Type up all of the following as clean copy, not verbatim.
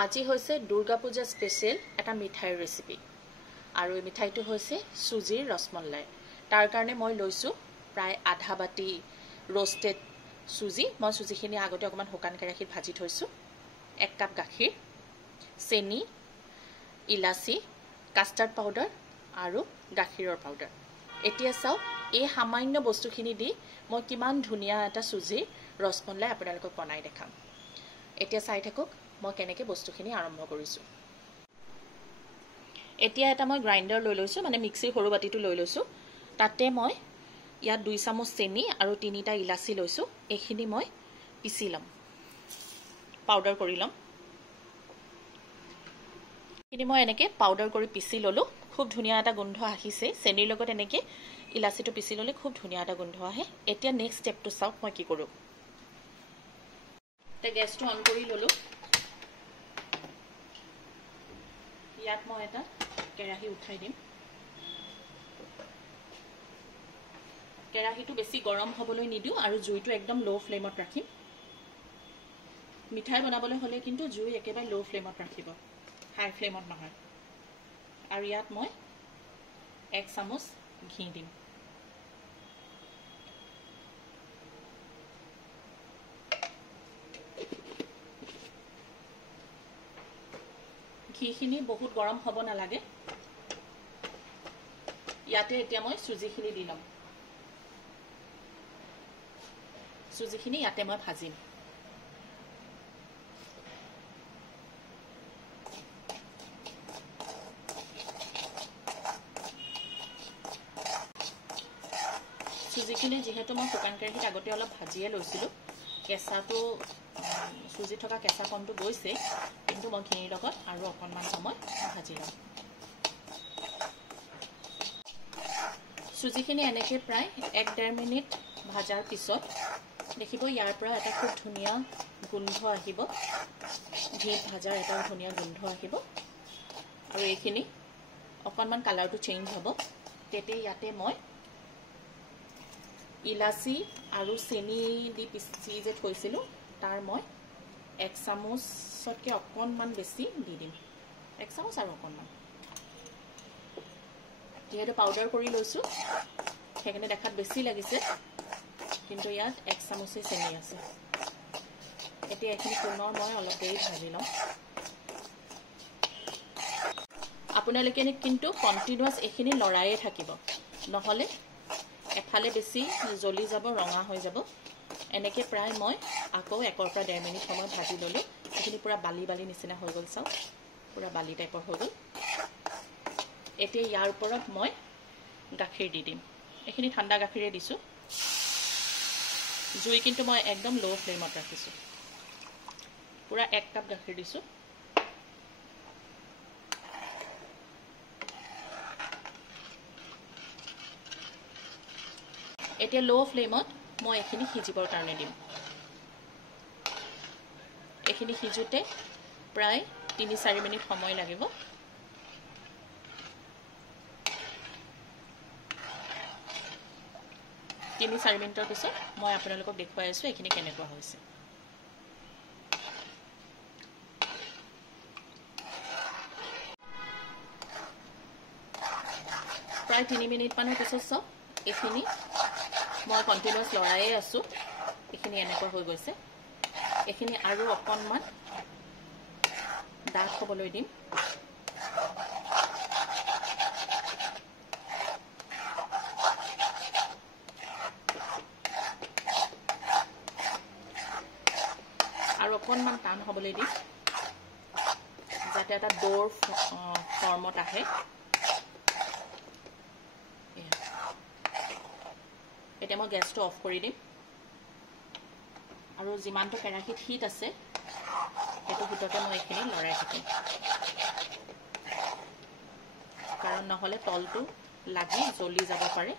আজি হৈছে দুৰ্গা পূজা স্পেচিয়েল এটা মিঠাইৰ ৰেচিপি আৰু এই মিঠাইটো হৈছে সুজিৰ ৰসমলাই। তাৰ কাৰণে মই লৈছোঁ প্ৰায় আধা বাটি ৰোষ্টেড সুজি। মই সুজিখিনি আগতে অকণমান শুকান কেৰাহীত ভাজি থৈছোঁ। 1 কাপ গাখীৰ, চেনি, ইলাচি, কাষ্টাৰ্ড পাউডাৰ আৰু গাখীৰৰ পাউডাৰ। এতিয়া চাওক এই সামান্য বস্তুখিনি দি মই কিমান ধুনীয়া এটা সুজিৰ ৰসমলাই আপোনালোকক বনাই দেখাম। এতিয়া চাই থাকক মই কেনেকৈ বস্তুখিনি আৰম্ভ কৰিছোঁ। এতিয়া এটা মই গ্ৰাইণ্ডাৰ লৈ লৈছোঁ, মানে মিক্সিৰ সৰু বাটিটো লৈ লৈছোঁ। তাতে মই ইয়াত 2 চামুচ চেনি আৰু 3টা ইলাচি লৈছোঁ। এইখিনি মই পিচি ল'ম, পাউডাৰ কৰি ল'ম। এইখিনি মই এনেকৈ পাউডাৰ কৰি পিচি ল'লোঁ। খুব ধুনীয়া এটা গোন্ধ আহিছে। চেনিৰ লগত এনেকৈ ইলাচিটো পিচি ল'লে খুব ধুনীয়া এটা গোন্ধ আহে। এতিয়া নেক্সট ষ্টেপটো চাওক মই কি কৰোঁ। এতিয়া গেছটো অন কৰি ল'লোঁ। ইয়াত মই এটা কেৰাহী উঠাই দিম। কেৰাহীটো বেছি গৰম হ'বলৈ নিদিওঁ আৰু জুইটো একদম ল' ফ্লেমত ৰাখিম। মিঠাই বনাবলৈ হ'লে কিন্তু জুই একেবাৰে ল' ফ্লেমত ৰাখিব, হাই ফ্লেমত নহয়। আৰু ইয়াত মই 1 চামুচ ঘি দিম। ঘিখিনি বহুত গৰম হ'ব নালাগে। ইয়াতে এতিয়া মই চুজিখিনি দি ল'ম। চুজিখিনি ইয়াতে মই ভাজিম। চুজিখিনি যিহেতু মই শুকান কেৰাহীত আগতে অলপ ভাজিয়ে লৈছিলোঁ, কেঁচাটো চুজি থকা কেঁচাপনটো গৈছে, কিন্তু মই ঘিৰ লগত আৰু অকণমান সময় ভাজি ল'ম। চুজিখিনি এনেকৈ প্ৰায় 1-1.5 মিনিট ভাজাৰ পিছত দেখিব ইয়াৰ পৰা এটা খুব ধুনীয়া গোন্ধ আহিব। ঘিত ভাজাৰ এটা ধুনীয়া গোন্ধ আহিব আৰু এইখিনি অকণমান কালাৰটো চেঞ্জ হ'ব। তেতিয়া ইয়াতে মই ইলাচি আৰু চেনি দি পিচি যে থৈছিলোঁ, তাৰ মই 1 চামুচতকৈ অকণমান বেছি দি দিম। 1 চামুচ আৰু অকণমান। যিহেতু পাউডাৰ কৰি লৈছোঁ সেইকাৰণে দেখাত বেছি লাগিছে, কিন্তু ইয়াত 1 চামুচেই চেনি আছে। এতিয়া এইখিনি পুনৰ মই অলপ দেৰি ভাজি লওঁ। আপোনালোকে কিন্তু কণ্টিনিউৱাছ এইখিনি লৰায়ে থাকিব, নহ'লে এফালে বেছি জ্বলি যাব, ৰঙা হৈ যাব। এনেকৈ প্ৰায় মই আকৌ 1-ৰ পৰা 1.5 মিনিট সময় ভাজি ল'লোঁ। এইখিনি পূৰা বালি বালি নিচিনা হৈ গ'ল। চাওক পূৰা বালি টাইপৰ হৈ গ'ল। এতিয়া ইয়াৰ ওপৰত মই গাখীৰ দি দিম। এইখিনি ঠাণ্ডা গাখীৰে দিছোঁ। জুই কিন্তু মই একদম ল' ফ্লেমত ৰাখিছোঁ। পূৰা 1 কাপ গাখীৰ দিছোঁ। এতিয়া ল' ফ্লেমত মই এইখিনি সিজিবৰ কাৰণে দিম। এইখিনি সিজোতে প্ৰায় 3-4 মিনিট সময় লাগিব। 3-4 মিনিটৰ পিছত মই আপোনালোকক দেখুৱাই আছোঁ এইখিনি কেনেকুৱা হৈছে। প্ৰায় 3 মিনিটমানৰ পিছত চাওক এইখিনি মই কণ্টিনিউৱাছ লৰায়ে আছোঁ। এইখিনি এনেকুৱা হৈ গৈছে। এইখিনি আৰু অকণমান ডাঠ হ'বলৈ দিম। আৰু অকণমান টান হ'বলৈ দিম, যাতে এটা ড'ৰ ফৰ্মত আহে। এতিয়া মই গেছটো অফ কৰি দিম আৰু যিমানটো কেৰাহীত হিট আছে সেইটো হিটতে মই এইখিনি লৰাই থাকিম, কাৰণ নহ'লে তলটো লাগি জ্বলি যাব পাৰে।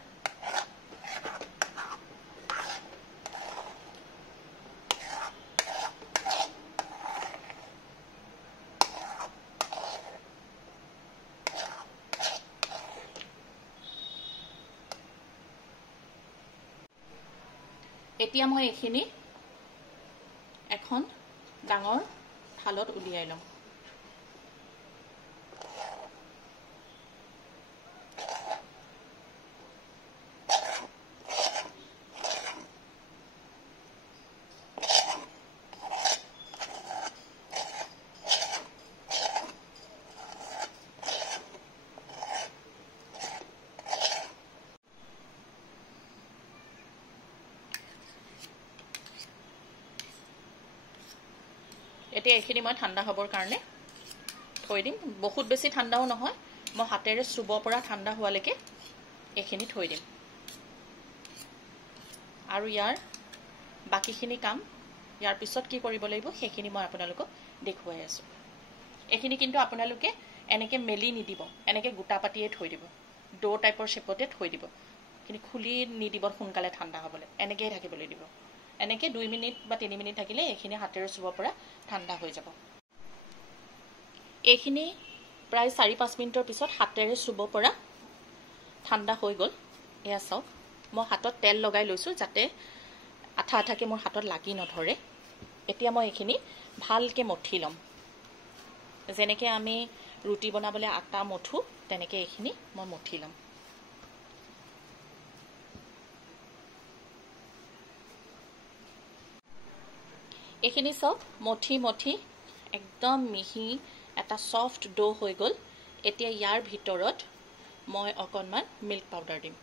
এতিয়া মই এইখিনি এখন ডাঙৰ থালত উলিয়াই ল'ম। এতিয়া এইখিনি মই ঠাণ্ডা হ'বৰ কাৰণে থৈ দিম। বহুত বেছি ঠাণ্ডাও নহয়, মই হাতেৰে চুব পৰা ঠাণ্ডা হোৱালৈকে এইখিনি থৈ দিম। আৰু ইয়াৰ বাকীখিনি কাম ইয়াৰ পিছত কি কৰিব লাগিব সেইখিনি মই আপোনালোকক দেখুৱাই আছোঁ। এইখিনি কিন্তু আপোনালোকে এনেকৈ মেলি নিদিব, এনেকৈ গোটা পাতিয়ে থৈ দিব, ডো টাইপৰ শ্বেপতে থৈ দিব। এইখিনি খুলি নিদিব সোনকালে ঠাণ্ডা হ'বলৈ, এনেকৈয়ে থাকিবলৈ দিব। এনেকৈ 2 মিনিট বা 3 মিনিট থাকিলে এইখিনি হাতেৰে চুব পৰা ঠাণ্ডা হৈ যাব। এইখিনি প্ৰায় 4-5 মিনিটৰ পিছত হাতেৰে চুব পৰা ঠাণ্ডা হৈ গ'ল। এয়া চাওক, মই হাতত তেল লগাই লৈছোঁ যাতে আঠা আঠাকৈ মোৰ হাতত লাগি নধৰে। এতিয়া মই এইখিনি ভালকৈ মঠি ল'ম। যেনেকৈ আমি ৰুটি বনাবলৈ আটা মঠো তেনেকৈ এইখিনি মই মঠি ল'ম। এইখিনি চাওক মঠি মঠি একদম মিহি এটা ছফ্ট ডো হৈ গ'ল। এতিয়া ইয়াৰ ভিতৰত মই অকণমান মিল্ক পাউডাৰ দিম।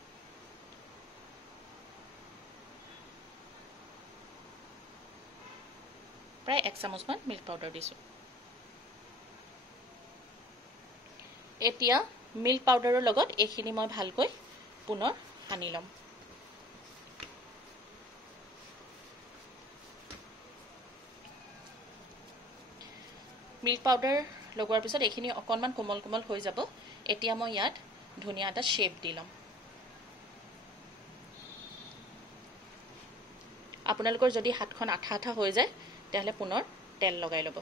প্ৰায় 1 চামুচমান মিল্ক পাউডাৰ দিছোঁ। এতিয়া মিল্ক পাউডাৰৰ লগত এইখিনি মই ভালকৈ পুনৰ সানি ল'ম। মিল্ক পাউডাৰ লগোৱাৰ পিছত এইখিনি অকণমান কোমল কোমল হৈ যাব। এতিয়া মই ইয়াত ধুনীয়া এটা শ্বেপ দি ল'ম। আপোনালোকৰ যদি হাতখন আঠা আঠা হৈ যায় তেতিয়াহ'লে পুনৰ তেল লগাই ল'ব,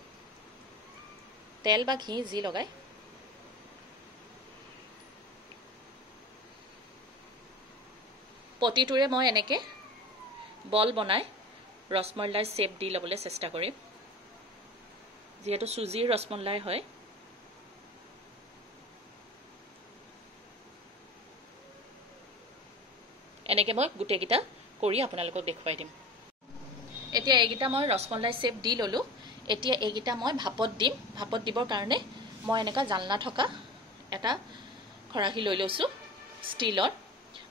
তেল বা ঘি যি লগাই। পতিটোৰে মই এনেকৈ বল বনাই ৰসমলাই শ্বেপ দি ল'বলৈ চেষ্টা কৰিম। যিহেতু চুজিৰ ৰসমলাই হয়। এনেকৈ মই গোটেইকেইটা কৰি আপোনালোকক দেখুৱাই দিম। এতিয়া এইকেইটা মই ৰসমলাই শ্বেপ দি ল'লোঁ। এতিয়া এইকেইটা মই ভাপত দিম। ভাপত দিবৰ কাৰণে মই এনেকুৱা জালনা থকা এটা খৰাহী লৈ লৈছোঁ ষ্টীলৰ,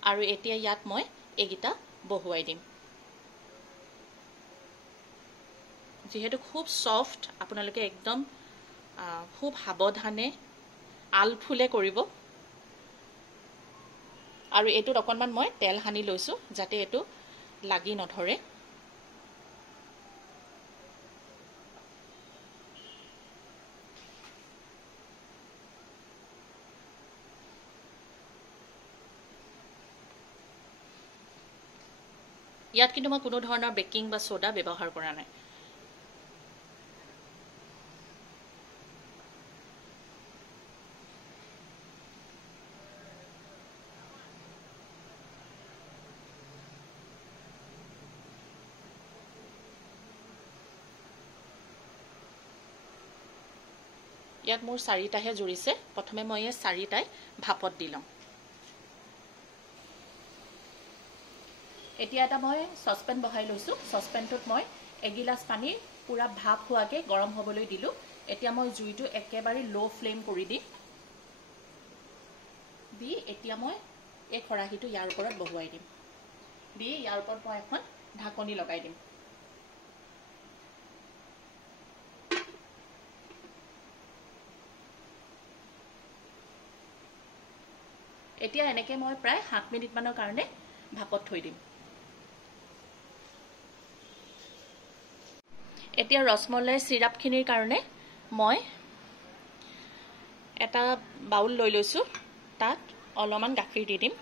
আৰু এতিয়া ইয়াত মই এইকেইটা বহুৱাই দিম। যিহেতু খুব ছফ্ট, আপোনালোকে একদম খুব সাৱধানে আলফুলে কৰিব। আৰু এইটোত অকণমান মই তেল সানি লৈছোঁ যাতে এইটো লাগি নধৰে। ইয়াত কিন্তু মই কোনো ধৰণৰ বেকিং বা সোডা ব্যৱহাৰ কৰা নাই। ইয়াত মোৰ 4টাহে জুৰিছে। প্ৰথমে মই এই 4টাই ভাপত দি ল'ম। এতিয়া এটা মই চচপেন বহাই লৈছোঁ। চচপেনটোত মই 1 গিলাচ পানী পুৰা ভাপ হোৱাকৈ গৰম হ'বলৈ দিলোঁ। এতিয়া মই জুইটো একেবাৰে ল' ফ্লেম কৰি দিম। এতিয়া মই এই খৰাহীটো ইয়াৰ ওপৰত বহুৱাই দিম। ইয়াৰ ওপৰত মই এখন ঢাকনি লগাই দিম। এতিয়া এনেকৈ মই প্ৰায় 7 মিনিটমানৰ কাৰণে ভাপত থৈ দিম। এতিয়া ৰসমলাই চিৰাপখিনিৰ কাৰণে মই এটা বাউল লৈ লৈছোঁ। তাত অলপমান গাখীৰ দি দিম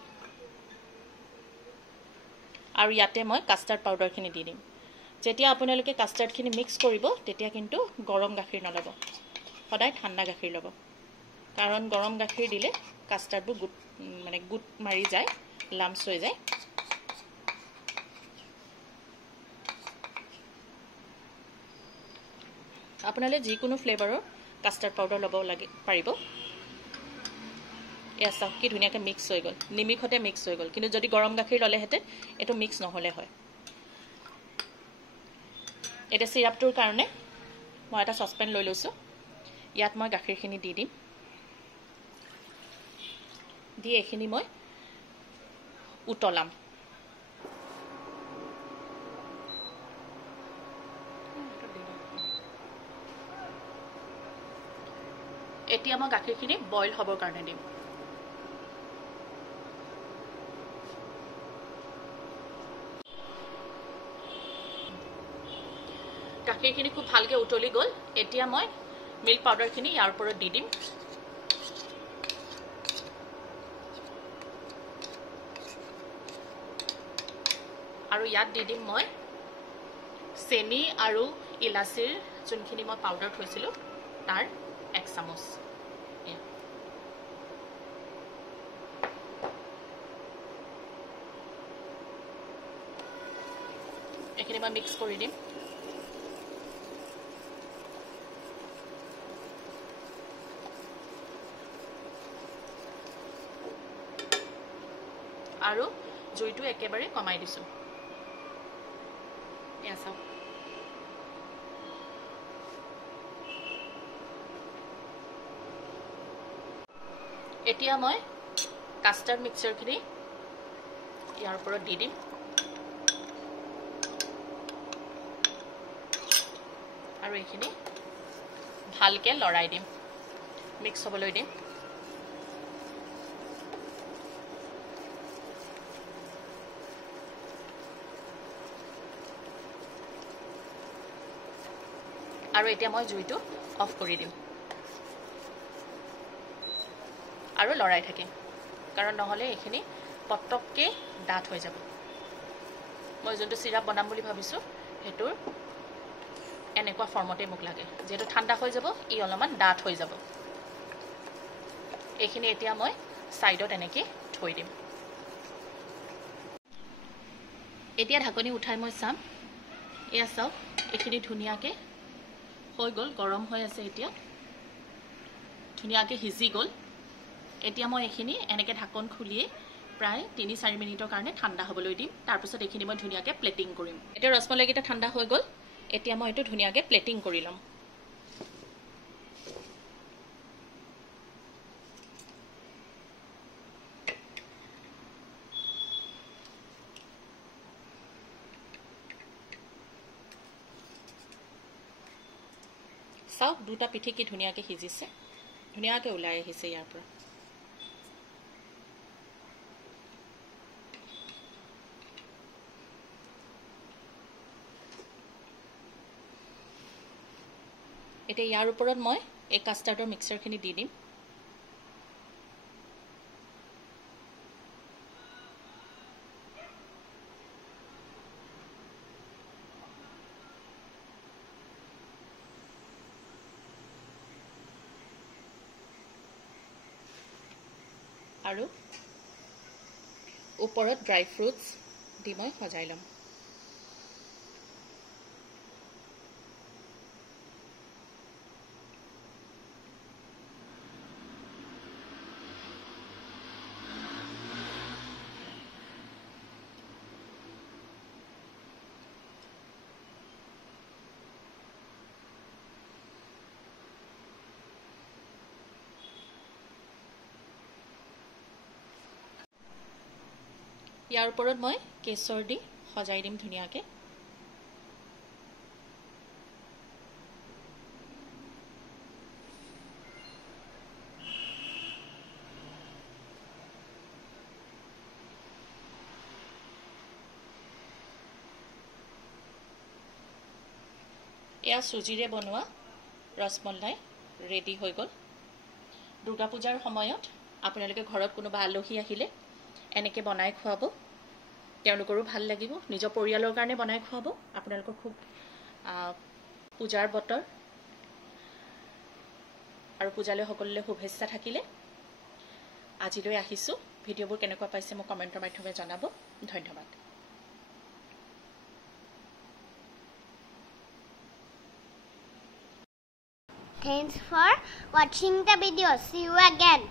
আৰু ইয়াতে মই কাষ্টাৰ্ড পাউডাৰখিনি দি দিম। যেতিয়া আপোনালোকে কাষ্টাৰ্ডখিনি মিক্স কৰিব তেতিয়া কিন্তু গৰম গাখীৰ নল'ব, সদায় ঠাণ্ডা গাখীৰ ল'ব। কাৰণ গৰম গাখীৰ দিলে কাষ্টাৰ্ডবোৰ গোট মাৰি যায়, লাম্পছ হৈ যায়। আপোনালোকে যিকোনো ফ্লেভাৰৰ কাষ্টাৰ্ড পাউডাৰ ল'ব পাৰিব। এয়া চাওক কি ধুনীয়াকৈ মিক্স হৈ গ'ল, নিমিষতে মিক্স হৈ গ'ল। কিন্তু যদি গৰম গাখীৰ ল'লেহেঁতেন এইটো মিক্স নহ'লে হয়। এতিয়া চিৰাপটোৰ কাৰণে মই এটা চচপেন লৈ লৈছোঁ। ইয়াত মই গাখীৰখিনি দি দিম। এইখিনি মই উতলাম। এতিয়া মই গাখীৰখিনি বইল হ'বৰ কাৰণে দিম। গাখীৰখিনি খুব ভালকৈ উতলি গ'ল। এতিয়া মই মিল্ক পাউডাৰখিনি ইয়াৰ ওপৰত দি দিম। আৰু ইয়াত দি দিম মই চেনি আৰু ইলাচিৰ যোনখিনি মই পাউডাৰ থৈছিলোঁ তাৰ 1 চামুচ। এইখিনি মই মিক্স কৰি দিম। আৰু জুইটো একেবাৰে কমাই দিছোঁ। এয়া চাওক, এতিয়া মই কাষ্টাৰ্ড মিক্সাৰখিনি ইয়াৰ ওপৰত দি দিম আৰু এইখিনি ভালকৈ লৰাই দিম, মিক্স হ'বলৈ দিম। আৰু এতিয়া মই জুইটো অফ কৰি দিম আৰু লৰাই থাকিম, কাৰণ নহ'লে এইখিনি পটককৈ ডাঠ হৈ যাব। মই যোনটো চিৰাপ বনাম বুলি ভাবিছোঁ সেইটোৰ এনেকুৱা ফৰ্মতে মোক লাগে। যিহেতু ঠাণ্ডা হৈ যাব, ই অলপমান ডাঠ হৈ যাব। এইখিনি এতিয়া মই ছাইডত এনেকৈ থৈ দিম। এতিয়া ঢাকনি উঠাই মই চাম। এয়া চাওক, এইখিনি ধুনীয়াকৈ হৈ গ'ল, গৰম হৈ আছে, এতিয়া ধুনীয়াকৈ সিজি গ'ল। এতিয়া মই এইখিনি এনেকৈ ঢাকন খুলিয়ে প্ৰায় 3-4 মিনিটৰ কাৰণে ঠাণ্ডা হ'বলৈ দিম। তাৰপিছত এইখিনি মই ধুনীয়াকৈ প্লেটিং কৰিম। এতিয়া ৰসমলাইকেইটা ঠাণ্ডা হৈ গ'ল। এতিয়া মই এইটো ধুনীয়াকৈ প্লেটিং কৰি ল'ম। চাওক, দুটা পিঠি কি ধুনীয়াকৈ সিজিছে, ধুনীয়াকৈ ওলাই আহিছে ইয়াৰ পৰা। এতিয়া ইয়াৰ ওপৰত মই এই কাষ্টাৰ্ডৰ মিক্সাৰখিনি দি দিম। আৰু ওপৰত ড্ৰাই ফ্ৰুটছ দি মই সজাই ল'ম। ইয়াৰ ওপৰত মই কেশৰ দি সজাই দিম ধুনীয়াকৈ। এয়া চুজিৰে বনোৱা ৰসমলাই ৰেডি হৈ গ'ল। দুৰ্গা পূজাৰ সময়ত আপোনালোকে ঘৰত কোনোবা আলহী আহিলে এনেকৈ বনাই খুৱাব, তেওঁলোকৰো ভাল লাগিব। নিজৰ পৰিয়ালৰ কাৰণে বনাই খুৱাব। আপোনালোকৰ খুব পূজাৰ বতৰ আৰু পূজালৈ সকলোলৈ শুভেচ্ছা থাকিলে। আজিলৈ আহিছোঁ। ভিডিঅ'বোৰ কেনেকুৱা পাইছে মোক কমেণ্টৰ মাধ্যমেৰে জনাব। ধন্যবাদ। Thanks for watching the video. See you again.